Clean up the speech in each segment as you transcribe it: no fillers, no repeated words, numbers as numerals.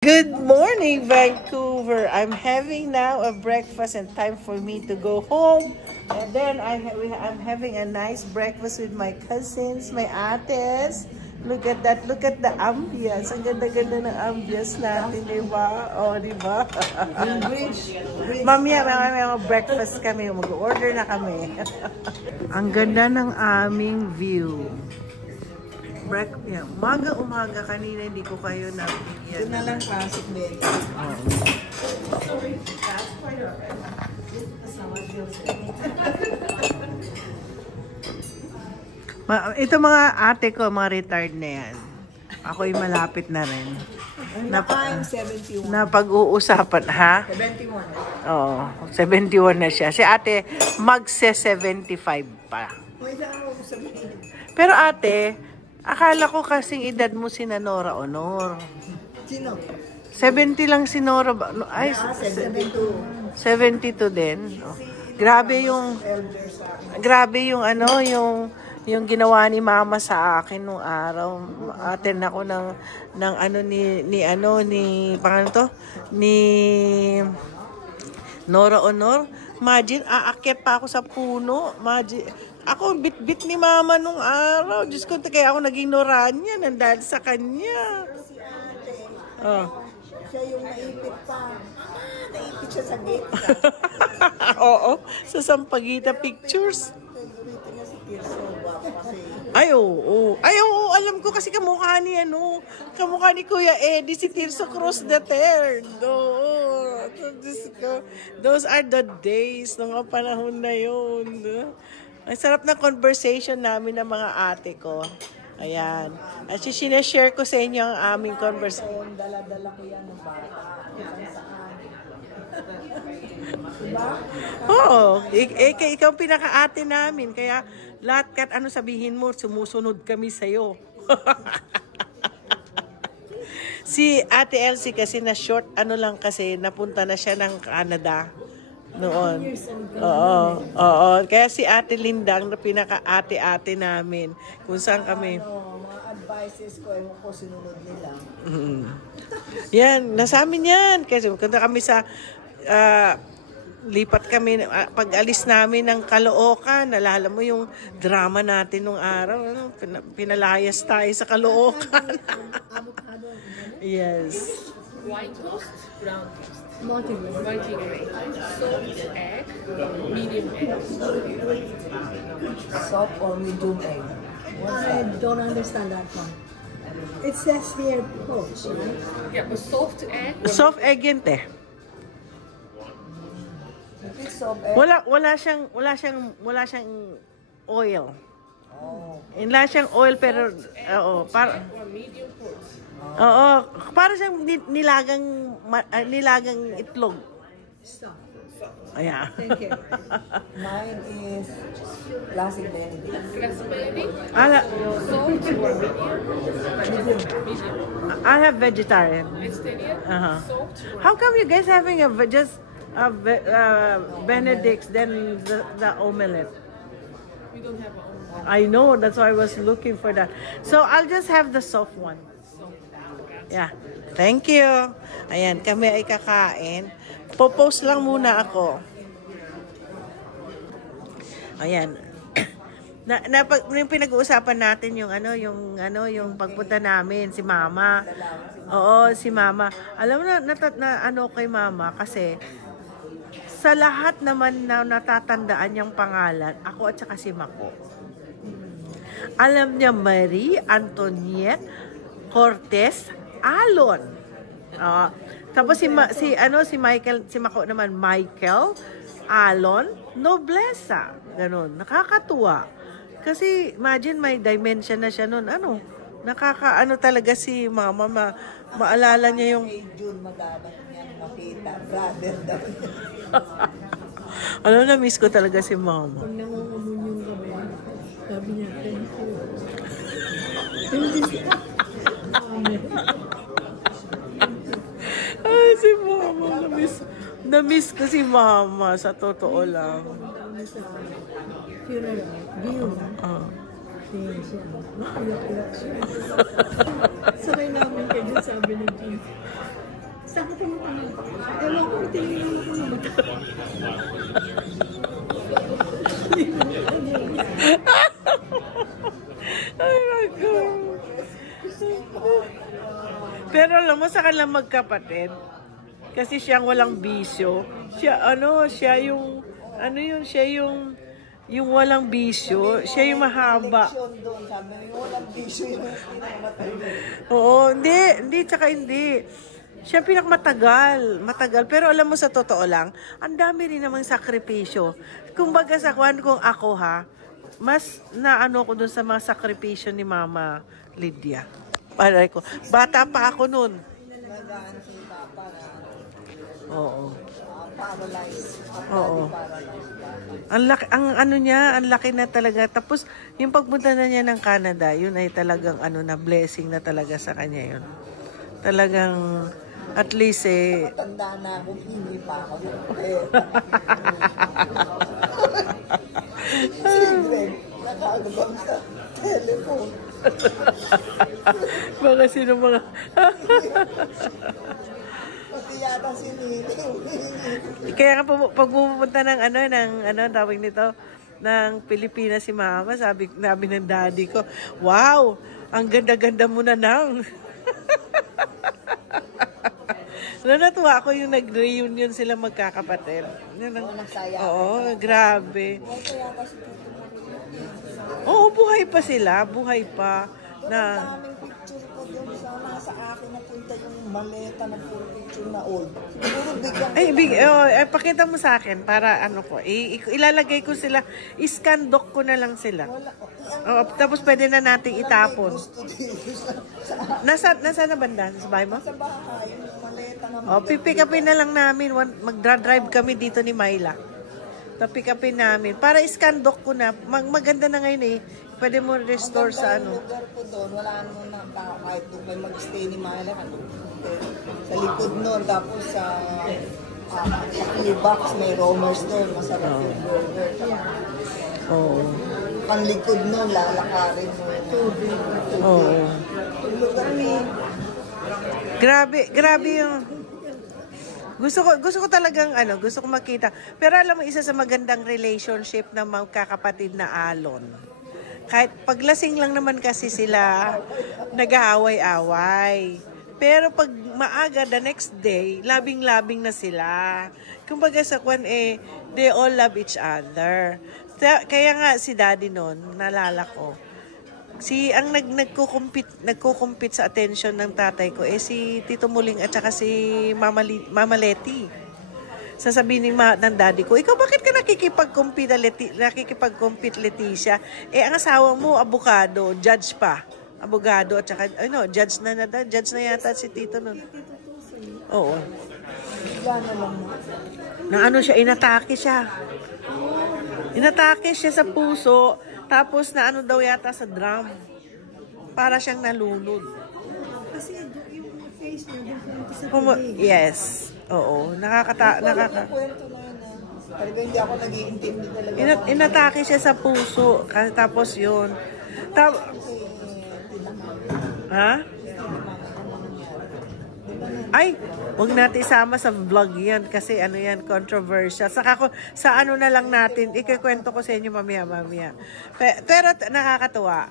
Good morning, Vancouver. I'm having now a breakfast and time for me to go home. And then I'm having a nice breakfast with my cousins, my ates. Look at that. Look at the ambience. Ang ganda-ganda ng ambience natin, di ba? O, di ba? Mamaya, may breakfast kami. Mag-order na kami. Ang ganda ng aming view. Umaga kanina hindi ko kayo nabigyan. Ito na lang classic bed. Ito mga ate ko, mga retired na yan. Ako'y malapit na rin. I'm 71. Na pag-uusapan, ha? 71. Oo, 71 na siya. Si ate, magse-75 pa. May saan mo sabihin? Pero ate, akala ko kasing edad mo si Nora Honor. Sino? 70 lang si Nora. Ay, 72. 72 din. Oh. Grabe yung ano, yung ginawa ni Mama sa akin nung araw. Attend ako ng ano ni pangalan to? Ni Nora Honor. Imagine, aakyat pa ako sa puno. Ako, bit-bit ni Mama nung araw. Diyos ko, kaya ako naging Noranya dahil sa kanya. Si ate, Oh. siya yung naipit pa. Naipit siya sa gate. Oo, sa Sampaguita Pictures. Favorite niya si Tirso. Kasi Ay, oo. Ay, oo. Alam ko kasi kamukha ni Kuya Eddie, si Tirso Cruz the Third. Oo. Those are the days ng mga panahon na yun. Ang sarap na conversation namin ng mga ate ko. Ayan. At sinashare ko sa inyo ang aming conversation. dala-dala ko yan ng bata. Saan. Diba? Oo. Ikaw pinaka-ate namin. Kaya lahat kahit ano sabihin mo, sumusunod kami sa'yo. Si Ate Elsie kasi na short, ano lang kasi, napunta na siya ng Canada noon. Oo. Kaya si Ate Linda, ang pinaka-ate-ate namin. Kung saan kami. Mga advices ko, ewan ko sinunod nila. Yan, nasa amin yan. Kasi kung kami sa... lipat kami, pag-alis namin ng Caloocan, nalala mo yung drama natin nung araw, ano? Pinalayas tayo sa Caloocan. Yes. White toast, brown toast. Multigrain. Multigrain. Soft egg, medium egg. Soft or medium egg? I don't understand that one. It says here poached, right? Yeah, but soft egg. Soft egg yun, te. It's soft egg. Wala siyang oil. Oh. Wala siyang oil pero para Or medium toast. para siyang nilagang itlog. Stop. Ayan. Thank you. Mine is classic Benedict. Classic Benedict. Soft or medium? Medium. I have vegetarian. Vegetarian. Soft or How come you guys having just Benedict's then the omelette? we don't have our own. I know, that's why I was looking for that. So I'll just have the soft one. Yeah. Thank you. Ayan, kami ay kakain. Popost lang muna ako. Ayan. Yung pinag-uusapan natin yung pagpunta namin si Mama. Oo, si Mama. Alam mo na ano kay Mama kasi sa lahat naman na natatandaan niyang pangalan, ako at saka si Mako. Alam niya Marie Antoinette Cortez Alon. Tapos si Michael, si Mako naman Michael Alon Noblesa. Ganun. Nakakatuwa. Kasi imagine may dimension na siya noon. Nakakaano talaga si Mama, maalala niya yung May June magabat niya makita. Brother daw. na-miss ko talaga si Mama. Pag nangungumun yung gabi, sabi niya, thank you. Ay, si Mama. Na-miss ko si Mama, sa totoo lang. Funeral, view. Tingin siya. Iyak-iyak siya. Sakay namin kayo dyan, sabi ng Jim. Pero alam mo, sa kanilang magkapatid, kasi siyang walang bisyo, siya yung, siya yung walang bisyo, siya yung mahaba. Doon, sabi mo, walang bisyo yung pinakamatay. Oo, hindi, tsaka hindi. Siya matagal. Pero alam mo, sa totoo lang, ang dami rin namang sakripisyo. Kumbaga sa kung ako mas naano ko dun sa mga sakripisyo ni Mama Lydia. Aray ko, bata pa ako nun. Nagaan si Papa na Oo. paralyzed. Oo. Ang laki na talaga. Tapos, yung pagpunta na niya ng Canada, yun ay talagang blessing na talaga sa kanya yun. Talagang, at least Matanda na ako, hindi pa ako. Si Greg, nakaagabang sa telephone. Mga sino mga... Pati yata si Nini. Kaya pag pumunta ng tawag nito, ng Pilipinas si Mama, sabi ng daddy ko, wow, ang ganda-ganda mo na nang. Natuwa ako yung nag-reunion sila magkakapatid. Oo, grabe. Oo, buhay pa sila. Buhay pa. Na, Daming picture ko doon sa nasa akin napunta yung maleta na puro picture na old. Siguro bigyan ko. pakita mo sa akin para ilalagay ko sila, iskandok ko na lang sila. Tapos pwede na nating itapon. Gusto dito Nasa na banda? Sa bahay mo? sa bahay, yung maleta na Pipick upin na lang namin. Magdra-drive kami dito ni Myla. Pick upin namin. Para iskandok ko na. Maganda na ngayon Pwede mo restore sa Yung lugar ko doon, wala naman na tao kahit doon kayo mag-stay ni Myla. Sa likod noon, tapos sa box may roamers doon. Masarap yung burger. Oo. Pang likod noon, lalakarin mo yung tubig. Oo. Yung lugar ni Grabe yung... Gusto ko talagang gusto ko makita. Pero alam mo, isa sa magandang relationship ng magkakapatid na Alon. Kahit paglasing lang naman kasi sila, nag-aaway-away. Pero pag maaga, the next day, labing-labing na sila. Kumbaga sa kwan they all love each other. Kaya nga si daddy noon, nalala ko, ang nagko-compete sa attention ng tatay ko, si Tito Muling at saka si Mama Leti. Sasabihin ng daddy ko, ikaw bakit ka nakikipag-compete, Leticia? Ang asawa mo, abogado, judge pa. Abogado at saka, judge na yata si Tito nun. Oo. Siya, inatake siya. Inatake siya sa puso, tapos daw yata sa drum. Para siyang nalunod. Kasi yung face niya, doon sa Yes. Oo. kwento na yun talaga hindi ako nag-iintindi talaga. Inatake siya sa puso. Tapos yun. Ha? Ay, huwag natin isama sa vlog yan kasi yan, controversial. Saka na lang natin, ikikwento ko sa inyo mamaya. Pero nakakatuwa.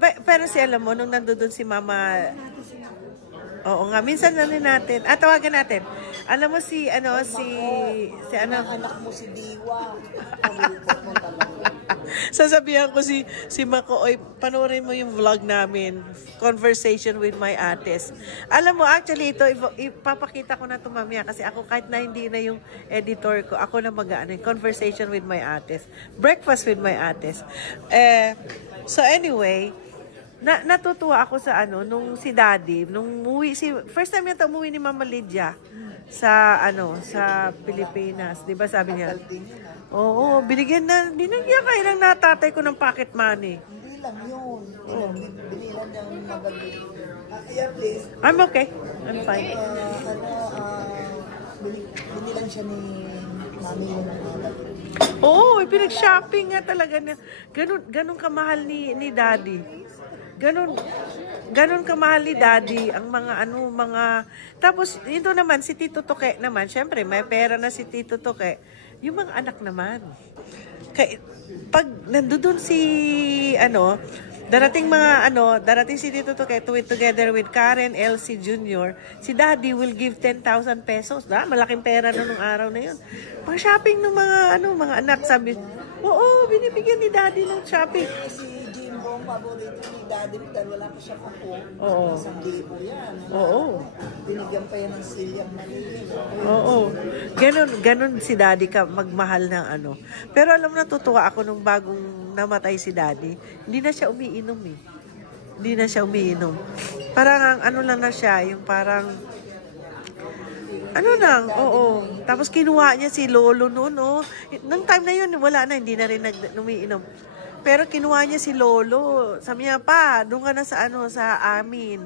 Pero alam mo, nung nandoon si Mama, oo nga, minsan natin. Tawagan natin. Alam mo Anak mo si Diwa. Sasabihan ko si Mako, panoorin mo yung vlog namin, Conversation with My Ates. Alam mo, actually, ito, ipapakita ko na ito mamaya kasi ako kahit na hindi na yung editor ko, ako na Conversation with My Ates. Breakfast with My Ates. So anyway, natutuwa ako sa nung si Daddy, first time yata umuwi ni Mama Lydia sa Pilipinas, 'di ba sabi niya? Oo, binigyan kayo ng natatay ko ng pocket money. Hindi lang yun. Binilan niya ang magagawin. Yeah, please. I'm okay. I'm fine. Binilan siya ni Mami yung Oo, pinag-shopping nga talaga niya. Ganun kamahal ni Daddy. Ganun kamahal ni Daddy ang mga tapos ito naman si Tito Toke naman, syempre may pera na si Tito Toke. Yung mga anak naman. Pag nandoon darating si Tito together with Karen, Elsie Jr. Si Daddy will give 10,000 pesos. Malaking pera na nung araw na yun. Pang shopping ng mga anak, sabi. Oo, binibigyan ni Daddy ng shopping. Si Jimbo, paborito ni Daddy, dahil wala pa siya ako. Oo. 1,000 yan. Oo. Binigyan pa yan ng silyang maliit. Oo. Ganon si Daddy ka magmahal ng ano. Pero alam mo, natutuwa ako nung bagong namatay si Daddy. Hindi na siya umiinom eh. Hindi na siya umiinom. Parang lang na siya, yung parang oo. Tapos kinuha niya si Lolo noon, oh. Nung time na yun, wala na, hindi na rin umiinom. Pero kinuha niya si Lolo. Sabi niya, pa, doon ka na sa amin.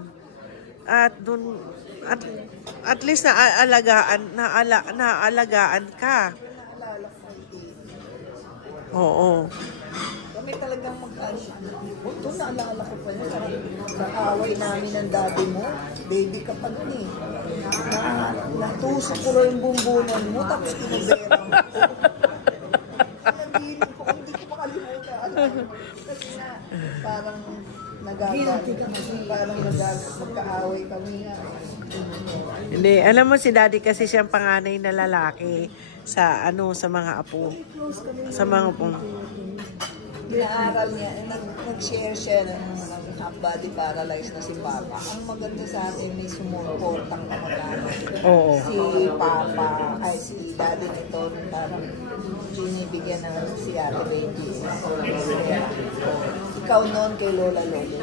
At doon, at least naalagaan ka. Oo. Kami talagang doon naalala ko pa yun. Sa away namin ng daddy mo, baby ka pa nun eh. Natusok ko lang yung bumbunan mo, tapos kinubera mo. Nagilin ko, hindi ko makalimutan. Kasi parang magkaaway kami nga. Hindi, alam mo si Daddy kasi siyang panganay na lalaki sa mga apo. Sa mga apo. Inaaral niya, nag-share siya ng half-body paralyzed na si Papa. Ang maganda sa atin, may sumuportang kamag-anak. Oo. Si Papa, ay si Daddy nito, parang binibigyan ng si Ate Baby. Ikaw noon kay Lola Lolo.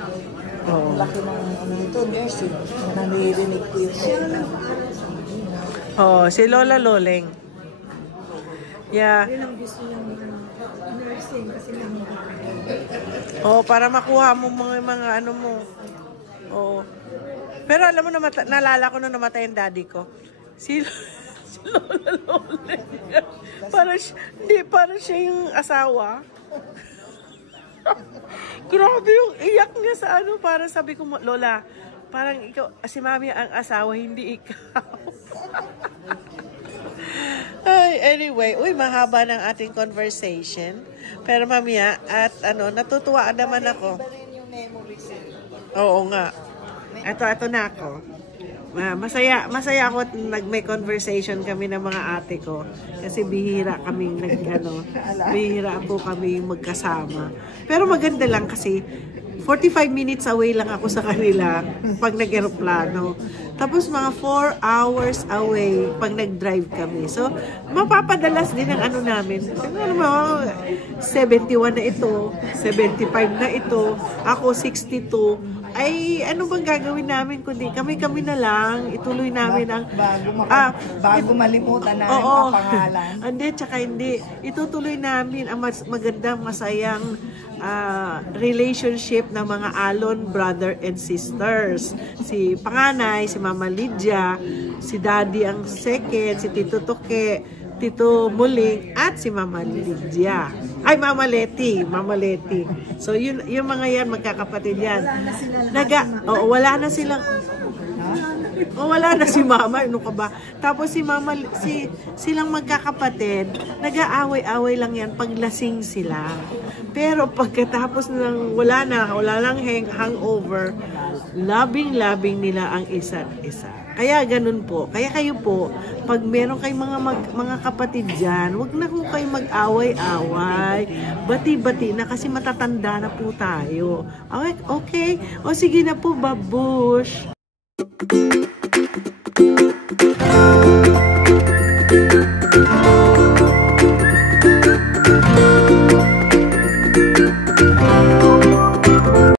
Oo. Laki ng nito, nursing. Nanirinig ko yung pera. Oh, si Lola Loleng. Yeah. Yun ang gusto ng nursing kasi Oh, para makuha mo mga ano mo. Oo. Pero alam mo, naalala ko nung namatay yung daddy ko. Si Lola Loleng. Para siya yung asawa. Grabe yung iyak niya sa para sabi ko, Lola, parang ikaw, si Mami ang asawa, hindi ikaw. Anyway, mahaba ng ating conversation. Pero mamaya, at natutuwa naman ako. Iba rin yung memories eh. Oo nga. Ito na ako. Masaya ako at may conversation kami ng mga ate ko. Kasi bihira po kami magkasama. Pero maganda lang kasi 45 minutes away lang ako sa kanila pag nag-aeroplano. Tapos mga 4 hours away pag nag-drive kami. So, mapapadalas din ang namin. 71 na ito, 75 na ito, ako 62. Ay, ano bang gagawin namin kundi kami na lang, ituloy namin ang bago malimutan na ang pangalan. Hindi. Itutuloy namin ang magandang, masayang relationship ng mga Alon brother and sisters. Si panganay, si Mama Lydia, si Daddy ang second, si Tito Toke, Tito Muling, at si Mama Lydia. Ay, Mama Leti. So, yung mga yan, magkakapatid yan. Wala na si Mama. Ano ka ba? Tapos silang magkakapatid, nag-aaway-aaway lang yan pag lasing sila. Pero pagkatapos wala lang hangover, labing nila ang isa't isa. Kaya ganun po. Kaya kayo po, pag meron kayong mga kapatid dyan, wag na po kayo mag-away-away. Bati-bati na kasi matatanda na po tayo. Okay? O sige na po, babush! Thank you.